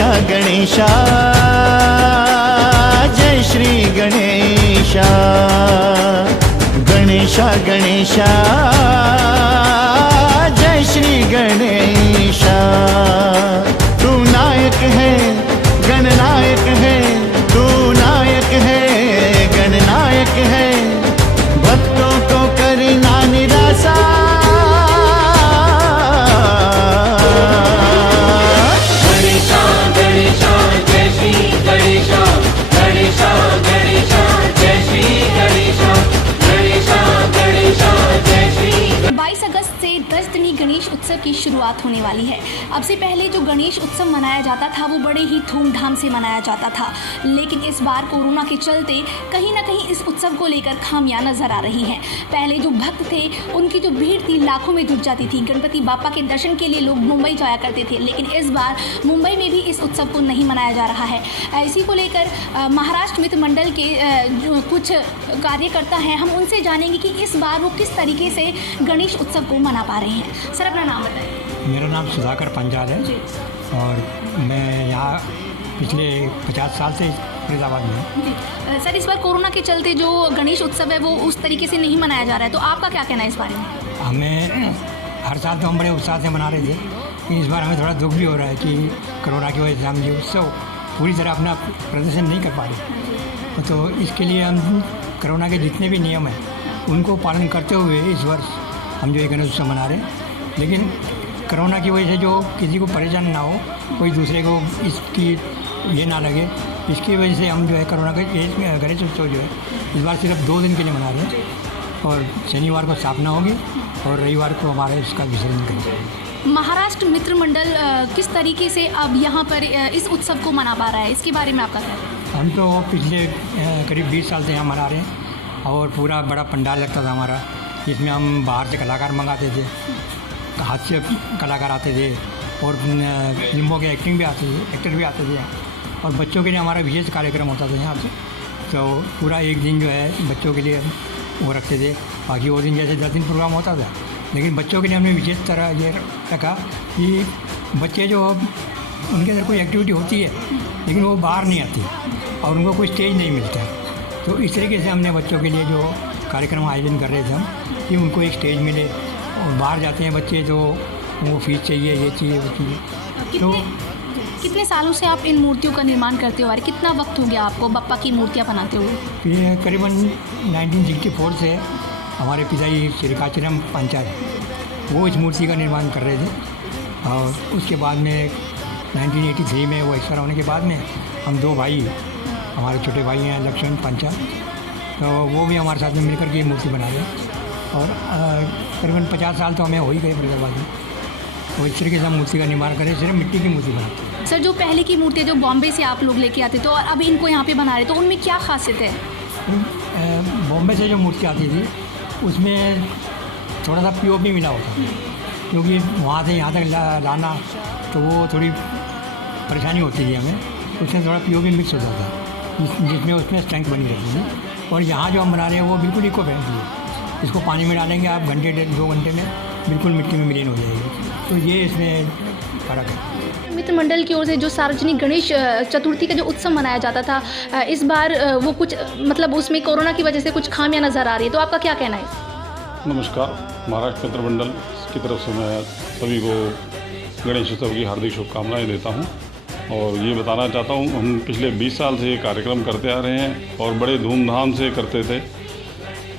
गणेशा जय श्री गणेशा गणेशा गणेशा जय श्री गणेशा। तू नायक है गणनायक है, तू नायक है गणनायक है, भक्तों को करना निराशा। गणेश उत्सव की शुरुआत होने वाली है। अब से पहले जो गणेश उत्सव मनाया जाता था वो बड़े ही धूमधाम से मनाया जाता था, लेकिन इस बार कोरोना के चलते कहीं ना कहीं इस उत्सव को लेकर खामियां नजर आ रही हैं। पहले जो भक्त थे उनकी जो भीड़ थी लाखों में जुट जाती थी। गणपति बापा के दर्शन के लिए लोग मुंबई जाया करते थे, लेकिन इस बार मुंबई में भी इस उत्सव को नहीं मनाया जा रहा है। इसी को लेकर महाराष्ट्र मित्र मंडल के जो कुछ कार्यकर्ता हैं, हम उनसे जानेंगे कि इस बार वो किस तरीके से गणेश उत्सव को मना पा रहे हैं। सर अपना नाम बताइए। मेरा नाम सुधाकर पंजाल है और मैं यहाँ पिछले 50 साल से फरीदाबाद में हूँ। सर इस बार कोरोना के चलते जो गणेश उत्सव है वो उस तरीके से नहीं मनाया जा रहा है, तो आपका क्या कहना है इस बारे में? हमें हर साल तो हम बड़े उत्साह से मना रहे थे, इस बार हमें थोड़ा दुख भी हो रहा है कि कोरोना की वजह से हम ये उत्सव पूरी तरह अपना प्रदर्शन नहीं कर पा रहे। तो इसके लिए हम कोरोना के जितने भी नियम हैं उनको पालन करते हुए इस वर्ष हम जो ये गणेश उत्सव मना रहे हैं। लेकिन कोरोना की वजह से जो किसी को परेशान ना हो, कोई दूसरे को इसकी ये ना लगे, इसकी वजह से हम जो है कोरोना का गणेश उत्सव जो है इस बार सिर्फ 2 दिन के लिए मना रहे हैं और शनिवार को स्थापना होगी और रविवार को हमारे इसका विसर्जन करेंगे। महाराष्ट्र मित्र मंडल किस तरीके से अब यहाँ पर इस उत्सव को मना पा रहा है, इसके बारे में आपका क्या है? हम तो पिछले करीब 20 साल से यहाँ मना रहे हैं और पूरा बड़ा पंडाल लगता था हमारा, जिसमें हम बाहर से कलाकार मंगाते थे, हास्य कलाकार आते थे और फिल्मों के एक्टर भी आते थे और बच्चों के लिए हमारा विशेष कार्यक्रम होता था यहाँ से। तो पूरा एक दिन जो है बच्चों के लिए वो रखते थे, बाकी वो दिन जैसे 10 दिन प्रोग्राम होता था, लेकिन बच्चों के लिए हमने विशेष तरह ये रखा कि बच्चे जो उनके अंदर कोई एक्टिविटी होती है लेकिन वो बाहर नहीं आती और उनको कोई स्टेज नहीं मिलता। तो इस तरीके से हमने बच्चों के लिए जो कार्यक्रम आयोजन कर रहे थे हम कि उनको एक स्टेज मिले, और बाहर जाते हैं बच्चे तो उनको फीस चाहिए, ये चाहिए, वो चाहिए। तो कितने सालों से आप इन मूर्तियों का निर्माण करते हो और कितना वक्त हो गया आपको बप्पा की मूर्तियाँ बनाते हुए? ये करीबन 1964 से हमारे पिताजी श्रीकाचरम पंचाल वो इस मूर्ति का निर्माण कर रहे थे और उसके बाद में 1983 में वो एक्सपायर होने के बाद में हम 2 भाई, हमारे छोटे भाई हैं लक्ष्मण पंचाल, तो वो भी हमारे साथ में मिलकर के मूर्ति बना रहे हैं और करीबन 50 साल तो हमें हो ही गए फरीदाबाद में। और इस तरीके से हम मूर्ति का निर्माण करें, सिर्फ मिट्टी की मूर्ति बनाते हैं। सर जो पहले की मूर्तियाँ जो बॉम्बे से आप लोग लेके आते तो और अब इनको यहाँ पे बना रहे तो उनमें क्या खासियत है? बॉम्बे से जो मूर्ति आती थी उसमें थोड़ा सा पीओपी मिला होता था, क्योंकि वहाँ से यहाँ तक लाना तो वो थोड़ी परेशानी होती थी हमें, उसमें थोड़ा पीओपी मिक्स होता था जिसमें उसमें स्ट्रेंथ बनी रहती थी। और यहाँ जो हम बना रहे हैं वो बिल्कुल इको फ्रेंडली है, इसको पानी में डालेंगे आप घंटे 1.5-2 घंटे में बिल्कुल मिट्टी में विलीन हो जाएगी। तो ये इसमें फ़र्क है। मित्र मंडल की ओर से जो सार्वजनिक गणेश चतुर्थी का जो उत्सव मनाया जाता था इस बार वो कुछ मतलब उसमें कोरोना की वजह से कुछ खामियां नज़र आ रही है, तो आपका क्या कहना है? नमस्कार, महाराष्ट्र मित्र मंडल की तरफ से मैं सभी को गणेश उत्सव की हार्दिक शुभकामनाएं देता हूं और ये बताना चाहता हूं हम पिछले 20 साल से ये कार्यक्रम करते आ रहे हैं और बड़े धूमधाम से करते थे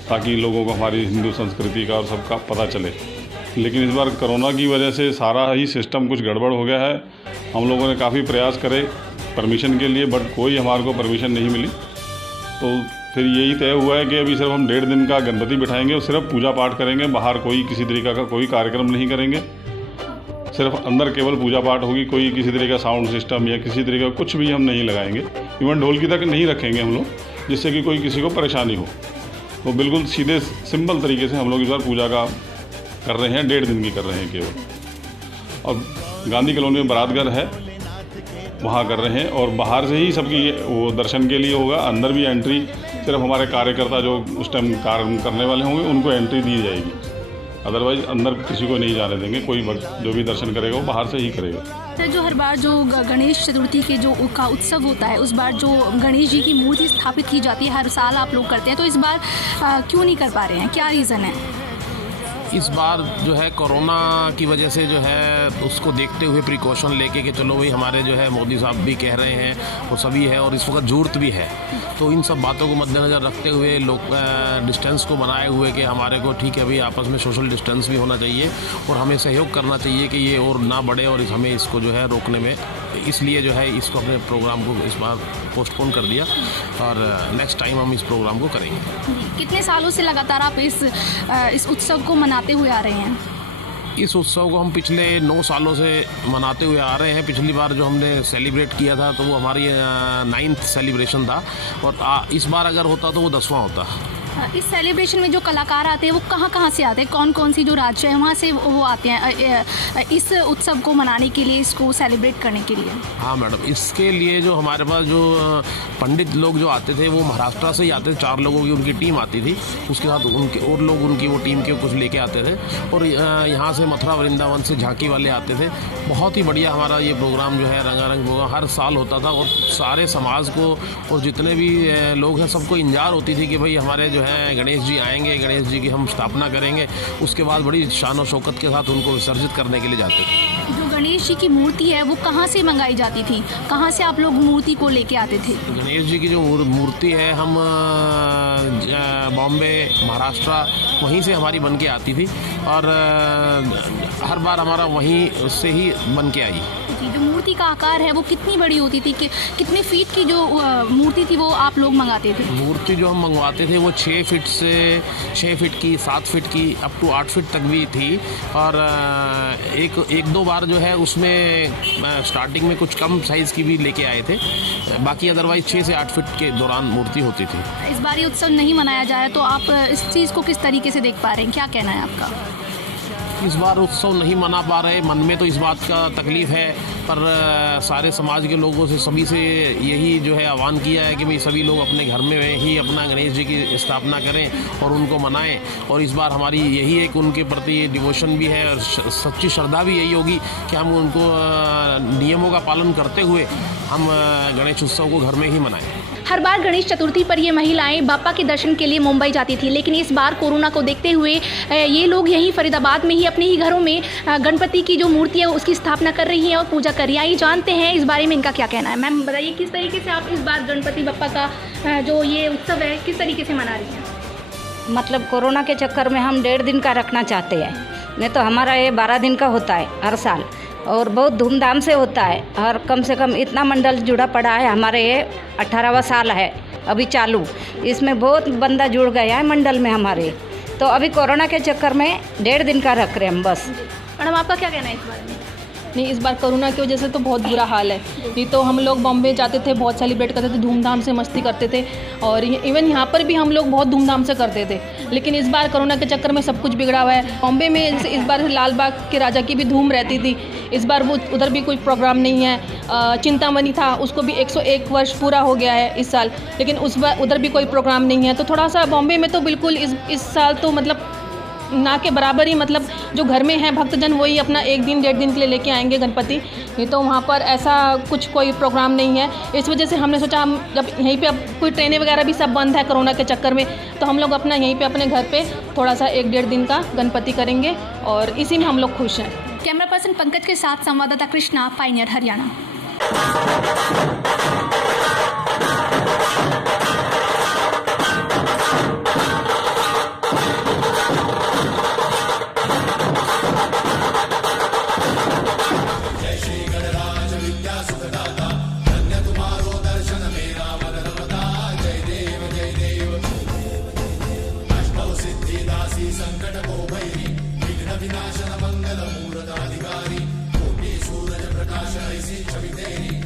ताकि लोगों को हमारी हिंदू संस्कृति का और सबका पता चले। लेकिन इस बार कोरोना की वजह से सारा ही सिस्टम कुछ गड़बड़ हो गया है। हम लोगों ने काफ़ी प्रयास करे परमिशन के लिए, बट कोई हमारे को परमिशन नहीं मिली। तो फिर यही तय हुआ है कि अभी सिर्फ हम 1.5 दिन का गणपति बिठाएंगे और सिर्फ पूजा पाठ करेंगे, बाहर कोई किसी तरीका का कोई कार्यक्रम नहीं करेंगे, सिर्फ अंदर केवल पूजा पाठ होगी। कोई किसी तरीके का साउंड सिस्टम या किसी तरीके का कुछ भी हम नहीं लगाएंगे, इवन ढोलकी तक नहीं रखेंगे हम लोग, जिससे कि कोई किसी को परेशानी हो। तो बिल्कुल सीधे सिंपल तरीके से हम लोग इस बार पूजा का कर रहे हैं, 1.5 दिन की कर रहे हैं केवल। और गांधी कॉलोनी में बारात घर है, वहाँ कर रहे हैं और बाहर से ही सबकी वो दर्शन के लिए होगा। अंदर भी एंट्री सिर्फ हमारे कार्यकर्ता जो उस टाइम कार्य करने वाले होंगे उनको एंट्री दी जाएगी। अदरवाइज अंदर किसी को नहीं जाने देंगे। कोई भक्त जो भी दर्शन करेगा वो बाहर से ही करेगा। सर, जो हर बार जो गणेश चतुर्थी के जो का उत्सव होता है, उस बार जो गणेश जी की मूर्ति स्थापित की जाती है, हर साल आप लोग करते हैं, तो इस बार क्यों नहीं कर पा रहे हैं? क्या रीज़न है? इस बार जो है कोरोना की वजह से जो है उसको देखते हुए प्रिकॉशन लेके कि चलो भाई हमारे जो है मोदी साहब भी कह रहे हैं और सभी है और इस वक्त ज़रूरत भी है, तो इन सब बातों को मद्देनज़र रखते हुए लोग डिस्टेंस को बनाए हुए कि हमारे को ठीक है भाई आपस में सोशल डिस्टेंस भी होना चाहिए और हमें सहयोग करना चाहिए कि ये और ना बढ़े और हमें इसको जो है रोकने में, इसलिए जो है इसको अपने प्रोग्राम को इस बार पोस्टपोन कर दिया और नेक्स्ट टाइम हम इस प्रोग्राम को करेंगे। कितने सालों से लगातार आप इस उत्सव को मनाते हुए आ रहे हैं? इस उत्सव को हम पिछले 9 सालों से मनाते हुए आ रहे हैं। पिछली बार जो हमने सेलिब्रेट किया था तो वो हमारी 9th सेलिब्रेशन था और इस बार अगर होता तो वो 10वां होता। इस सेलिब्रेशन में जो कलाकार आते हैं वो कहाँ से आते हैं? कौन कौन सी जो राज्य है वहाँ से वो आते हैं इस उत्सव को मनाने के लिए, इसको सेलिब्रेट करने के लिए? हाँ मैडम, इसके लिए जो हमारे पास जो पंडित लोग जो आते थे वो महाराष्ट्र से ही आते थे। 4 लोगों की उनकी टीम आती थी, उसके साथ उनके और लोग उनकी वो टीम के कुछ लेके आते थे और यहाँ से मथुरा वृंदावन से झांकी वाले आते थे। बहुत ही बढ़िया हमारा ये प्रोग्राम जो है रंगारंग प्रोग्राम हर साल होता था और सारे समाज को और जितने भी लोग हैं सबको इंतजार होती थी कि भाई हमारे जो है गणेश जी आएंगे, गणेश जी की हम स्थापना करेंगे, उसके बाद बड़ी शान और शौकत के साथ उनको विसर्जित करने के लिए जाते थे। जो गणेश जी की मूर्ति है वो कहाँ से मंगाई जाती थी? कहाँ से आप लोग मूर्ति को लेके आते थे? गणेश जी की जो मूर्ति है हम बॉम्बे, महाराष्ट्र वहीं से हमारी बन के आती थी और हर बार हमारा वहीं से ही बन के आई। जो मूर्ति का आकार है वो कितनी बड़ी होती थी? कितने फीट की जो मूर्ति थी वो आप लोग मंगाते थे? मूर्ति जो हम मंगवाते थे वो 6 फीट से 6 फीट की, 7 फीट की, अप टू 8 फीट तक भी थी और एक दो बार जो है उसमें स्टार्टिंग में कुछ कम साइज़ की भी लेके आए थे, बाकी अदरवाइज 6 से 8 फीट के दौरान मूर्ति होती थी। इस बार ये उत्सव नहीं मनाया जा रहा है तो आप इस चीज़ को किस तरीके से देख पा रहे हैं? क्या कहना है आपका? इस बार उत्सव नहीं मना पा रहे, मन में तो इस बात का तकलीफ़ है, पर सारे समाज के लोगों से सभी से यही जो है आह्वान किया है कि भाई सभी लोग अपने घर में ही अपना गणेश जी की स्थापना करें और उनको मनाएं। और इस बार हमारी यही एक उनके प्रति डिवोशन भी है और सच्ची श्रद्धा भी यही होगी कि हम उनको नियमों का पालन करते हुए हम गणेश उत्सव को घर में ही मनाएं। हर बार गणेश चतुर्थी पर ये महिलाएं बाप्पा के दर्शन के लिए मुंबई जाती थी, लेकिन इस बार कोरोना को देखते हुए ये लोग यहीं फरीदाबाद में ही अपने ही घरों में गणपति की जो मूर्ति है उसकी स्थापना कर रही हैं और पूजा कर रही हैं। आइए जानते हैं इस बारे में इनका क्या कहना है। मैम बताइए, किस तरीके से आप इस बार गणपति बप्पा का जो ये उत्सव है किस तरीके से मना रही हैं? मतलब कोरोना के चक्कर में हम 1.5 दिन का रखना चाहते हैं, नहीं तो हमारा ये 12 दिन का होता है हर साल और बहुत धूमधाम से होता है। और कम से कम इतना मंडल जुड़ा पड़ा है, हमारे ये 18वां साल है अभी चालू, इसमें बहुत बंदा जुड़ गया है मंडल में हमारे। तो अभी कोरोना के चक्कर में 1.5 दिन का रख रहे हैं हम बस। मैडम आपका क्या कहना है इस बारे में? नहीं, इस बार कोरोना की वजह से तो बहुत बुरा हाल है। नहीं तो हम लोग बॉम्बे जाते थे, बहुत सेलिब्रेट करते थे, धूमधाम से मस्ती करते थे और इवन यहाँ पर भी हम लोग बहुत धूमधाम से करते थे। लेकिन इस बार कोरोना के चक्कर में सब कुछ बिगड़ा हुआ है। बॉम्बे में जैसे इस बार लाल बाग के राजा की भी धूम रहती थी, इस बार वो उधर भी कोई प्रोग्राम नहीं है। चिंतामणि था, उसको भी 101 वर्ष पूरा हो गया है इस साल, लेकिन उस बार उधर भी कोई प्रोग्राम नहीं है। तो थोड़ा सा बॉम्बे में तो बिल्कुल इस साल तो मतलब ना के बराबर ही, मतलब जो घर में है भक्तजन वही अपना 1 दिन 1.5 दिन के लिए लेके आएंगे गणपति। नहीं तो वहाँ पर ऐसा कुछ कोई प्रोग्राम नहीं है। इस वजह से हमने सोचा हम जब यहीं पे अब कोई ट्रेनें वगैरह भी सब बंद है कोरोना के चक्कर में, तो हम लोग अपना यहीं पे अपने घर पे थोड़ा सा 1-1.5 दिन का गणपति करेंगे और इसी में हम लोग खुश हैं। कैमरा पर्सन पंकज के साथ संवाददाता कृष्णा, पायनियर हरियाणा। विनाशन मंगल मूर्त अधिकारी, कोटि सूरज प्रकाश ऐसी छवि तेरी।